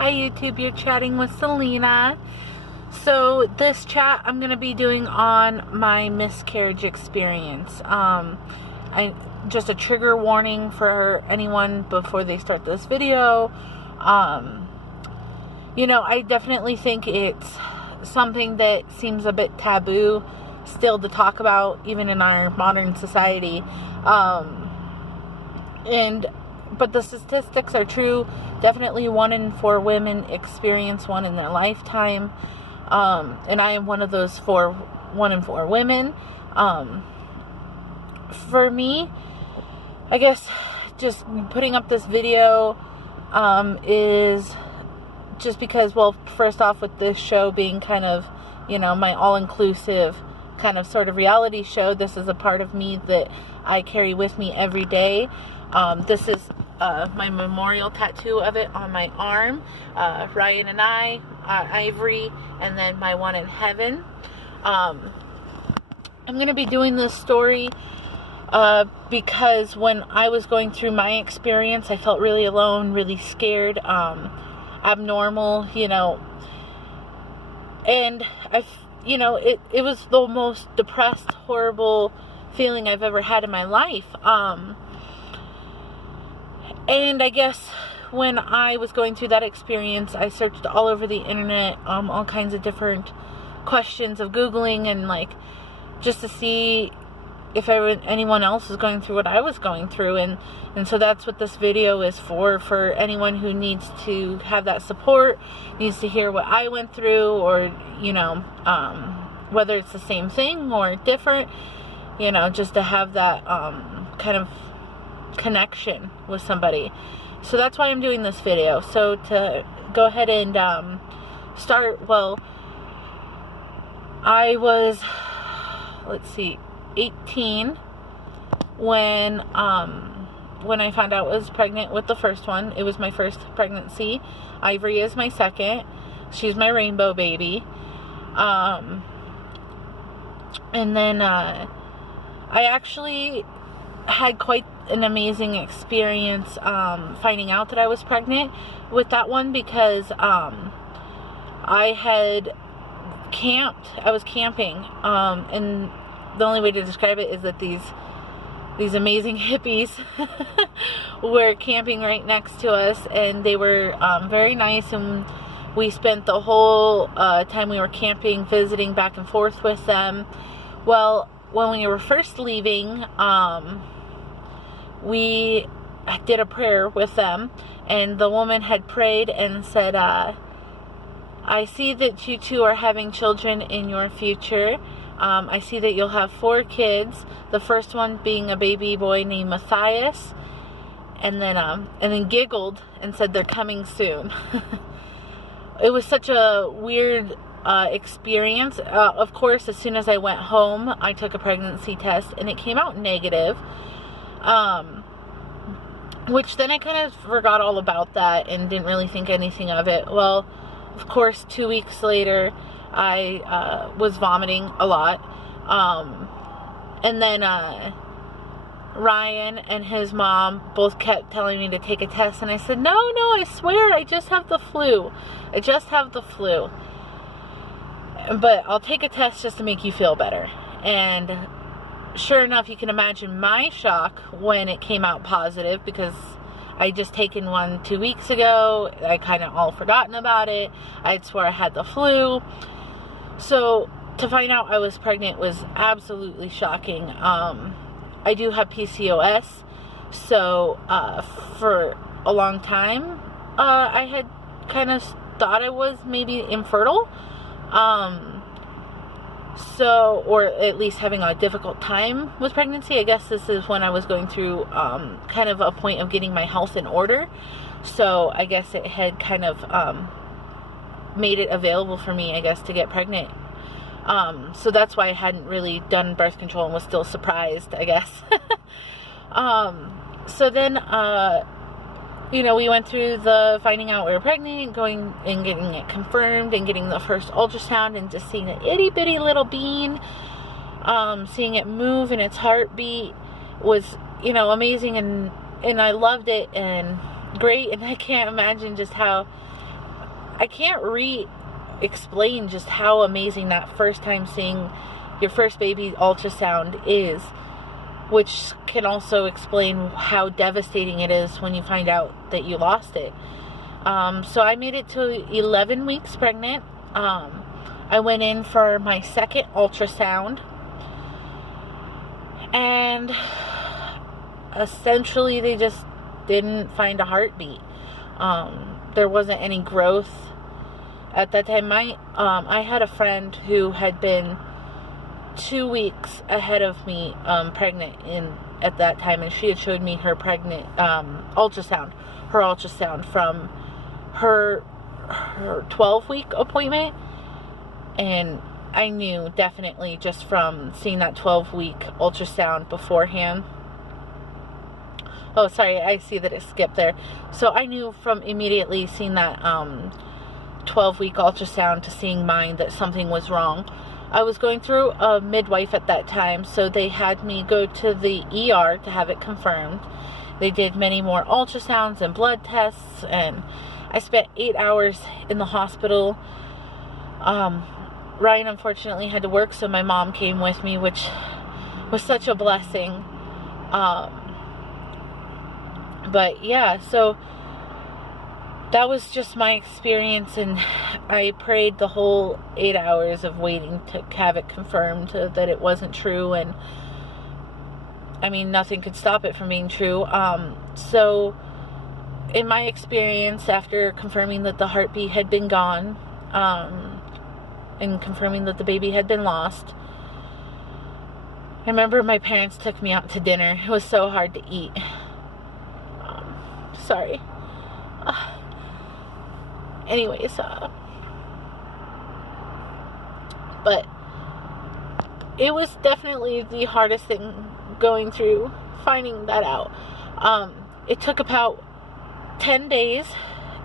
Hi YouTube, you're chatting with Selena. So this chat I'm going to be doing on my miscarriage experience. Just a trigger warning for anyone before they start this video. I definitely think it's something that seems a bit taboo still to talk about, even in our modern society. But the statistics are true. Definitely 1 in 4 women experience one in their lifetime. And I am one of those 1 in 4 women. For me, I guess just putting up this video is just because, well, first off, with this show being kind of, my all-inclusive kind of sort of reality show, this is a part of me that I carry with me every day. This is my memorial tattoo of it on my arm. Ryan and I, Ivory, and then my one in heaven. I'm going to be doing this story because when I was going through my experience, I felt really alone, really scared, abnormal, and it was the most depressed, horrible feeling I've ever had in my life. And I guess when I was going through that experience, I searched all over the internet, all kinds of different questions of Googling and just to see if anyone else was going through what I was going through. And so that's what this video is for anyone who needs to have that support, needs to hear what I went through, or, whether it's the same thing or different, just to have that kind of connection with somebody. So that's why I'm doing this video. So to go ahead and start, well, I was, 18 when I found out I was pregnant with the first one. It was my first pregnancy. Ivory is my second. She's my rainbow baby. And then I actually had quite an amazing experience finding out that I was pregnant with that one, because I had camped. I was camping, and the only way to describe it is that these amazing hippies were camping right next to us, and they were very nice, and we spent the whole time we were camping visiting back and forth with them. Well, when we were first leaving, we did a prayer with them, and the woman had prayed and said, I see that you two are having children in your future. I see that you'll have 4 kids, the first one being a baby boy named Matthias, and then giggled and said they're coming soon. It was such a weird experience. Of course, as soon as I went home, I took a pregnancy test, and it came out negative. Which then I kind of forgot all about that and didn't really think anything of it. Well, of course, 2 weeks later, I was vomiting a lot. And then Ryan and his mom both kept telling me to take a test, and I said, no, I swear, I just have the flu. I just have the flu. But I'll take a test just to make you feel better. And sure enough, you can imagine my shock when it came out positive, because I just taken one 2 weeks ago. I kind of all forgotten about it. I swore I had the flu. So to find out I was pregnant was absolutely shocking. I do have PCOS, so for a long time I had kind of thought I was maybe infertile. Or at least having a difficult time with pregnancy. I guess this is when I was going through kind of a point of getting my health in order. So I guess it had kind of made it available for me, I guess, to get pregnant. So that's why I hadn't really done birth control and was still surprised, I guess. So then, we went through the finding out we were pregnant, going and getting it confirmed, and getting the first ultrasound, and just seeing an itty bitty little bean, seeing it move and its heartbeat was, amazing, and I loved it and great. And I can't imagine just how I can't explain just how amazing that first time seeing your first baby ultrasound is, which can also explain how devastating it is when you find out that you lost it. So I made it to 11 weeks pregnant. I went in for my second ultrasound, and essentially they just didn't find a heartbeat. There wasn't any growth at that time. I had a friend who had been 2 weeks ahead of me pregnant at that time, and she had showed me her ultrasound from her 12-week appointment, and I knew definitely just from seeing that 12-week ultrasound beforehand. Oh, sorry, I see that it skipped there. So I knew from immediately seeing that 12-week ultrasound to seeing mine that something was wrong. I was going through a midwife at that time, so they had me go to the ER to have it confirmed. They did many more ultrasounds and blood tests, and I spent 8 hours in the hospital. Ryan unfortunately had to work, so my mom came with me, which was such a blessing. But yeah, so that was just my experience, and I prayed the whole 8 hours of waiting to have it confirmed that it wasn't true, and I mean, nothing could stop it from being true. So in my experience, after confirming that the heartbeat had been gone, and confirming that the baby had been lost, I remember my parents took me out to dinner. It was so hard to eat. Sorry. Anyways, but it was definitely the hardest thing going through finding that out. It took about 10 days,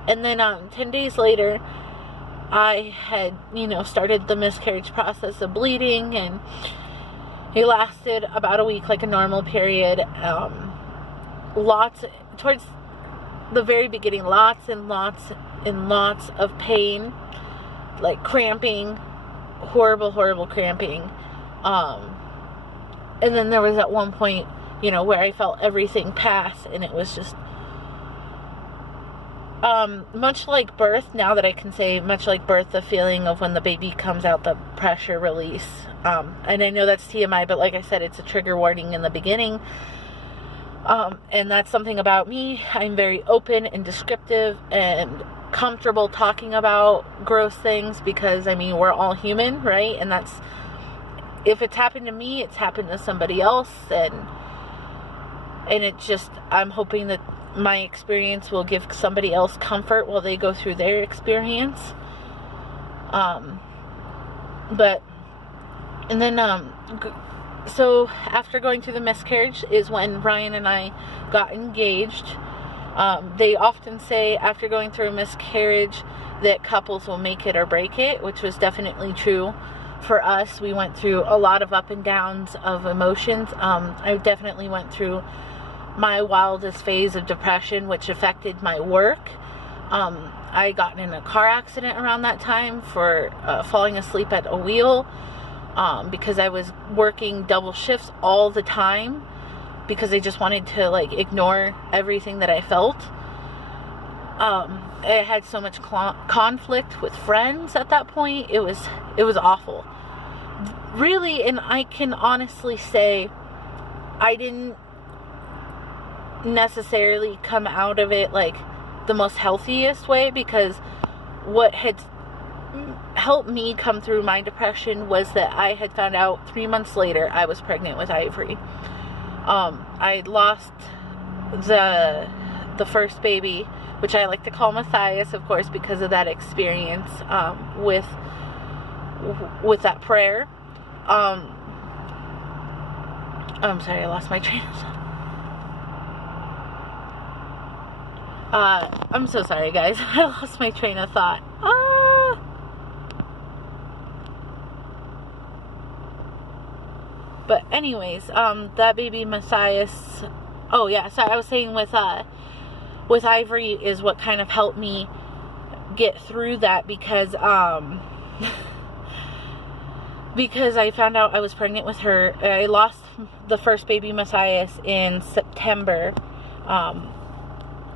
and then 10 days later I had, started the miscarriage process of bleeding, and it lasted about a week, like a normal period. Towards the very beginning, lots and lots of pain, like cramping, horrible cramping. And then there was at one point, where I felt everything pass, and it was just much like birth. Now that I can say much like birth, the feeling of when the baby comes out, the pressure release. And I know that's TMI, but like I said, it's a trigger warning in the beginning. And that's something about me. I'm very open and descriptive and comfortable talking about gross things, because we're all human, right? And that's, if it's happened to me, it's happened to somebody else, and it just, I'm hoping that my experience will give somebody else comfort while they go through their experience. So after going through the miscarriage is when Ryan and I got engaged. They often say after going through a miscarriage that couples will make it or break it, which was definitely true for us. We went through a lot of up and downs of emotions. I definitely went through my wildest phase of depression, which affected my work. I got in a car accident around that time for falling asleep at a wheel, because I was working double shifts all the time, because I just wanted to ignore everything that I felt. I had so much conflict with friends at that point. It was awful, really. And I can honestly say I didn't necessarily come out of it the most healthiest way, because what had helped me come through my depression was that I had found out 3 months later I was pregnant with Ivory. I lost the first baby, which I like to call Matthias, of course, because of that experience with that prayer. I'm sorry, I lost my train of thought. I'm so sorry, guys. I lost my train of thought. But anyways, that baby Matthias. Oh yeah, so I was saying with Ivory is what kind of helped me get through that because because I found out I was pregnant with her. I lost the first baby, Messias, in September,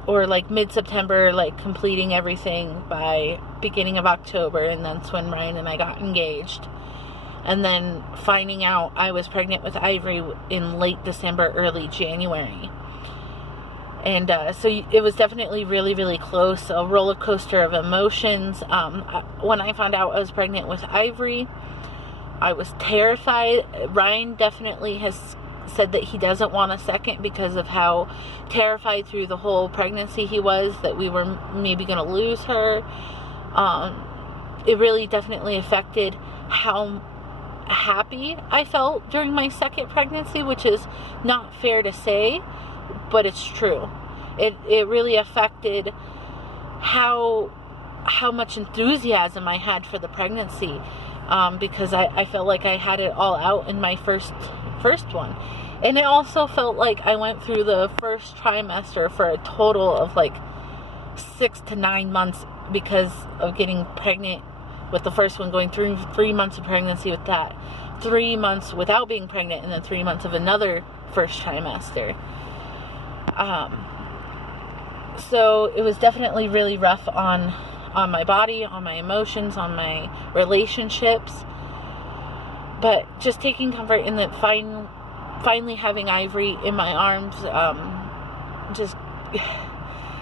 or like mid-September, like completing everything by beginning of October, and then when Ryan and I got engaged. And then finding out I was pregnant with Ivory in late December, early January. And so it was definitely really, really close, a roller coaster of emotions. When I found out I was pregnant with Ivory, I was terrified. Ryan definitely has said that he doesn't want a second because of how terrified through the whole pregnancy he was that we were maybe going to lose her. It really definitely affected how happy I felt during my second pregnancy, which is not fair to say, but it's true. It really affected how much enthusiasm I had for the pregnancy, because I felt like I had it all out in my first one. And it also felt like I went through the first trimester for a total of like 6 to 9 months because of getting pregnant with the first one, going through 3 months of pregnancy with that, 3 months without being pregnant, and then 3 months of another first trimester. So it was definitely really rough on my body, on my emotions, on my relationships. But just taking comfort in that finally having Ivory in my arms, just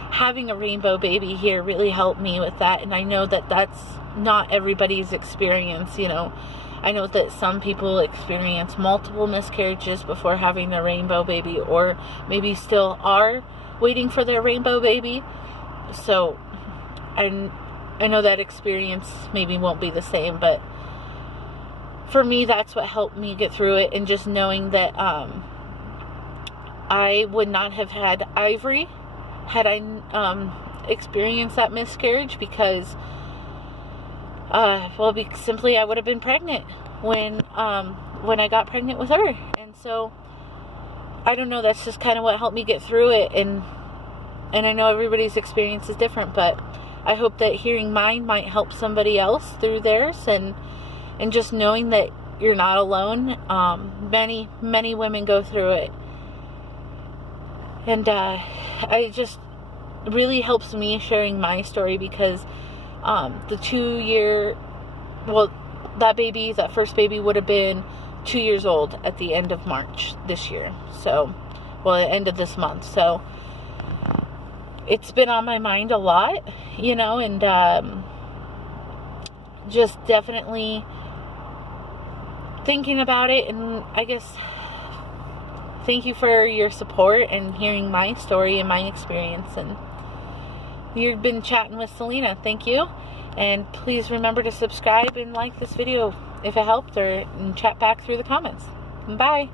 having a rainbow baby here really helped me with that. And I know that that's not everybody's experience, you know. I know that some people experience multiple miscarriages before having their rainbow baby, or maybe still are waiting for their rainbow baby. So I know that experience maybe won't be the same, but for me, that's what helped me get through it. And just knowing that I would not have had Ivory had I experienced that miscarriage, because simply I would have been pregnant when I got pregnant with her. And so I don't know, that's just kind of what helped me get through it. And I know everybody's experience is different, but I hope that hearing mine might help somebody else through theirs, and just knowing that you're not alone. Many women go through it. And I just really helps me sharing my story, because the 2 year, that first baby would have been 2 years old at the end of March this year. So, the end of this month. So it's been on my mind a lot, you know, and just definitely thinking about it. And I guess thank you for your support and hearing my story and my experience. And you've been chatting with Selena. Thank you. And please remember to subscribe and like this video if it helped, and chat back through the comments. Bye.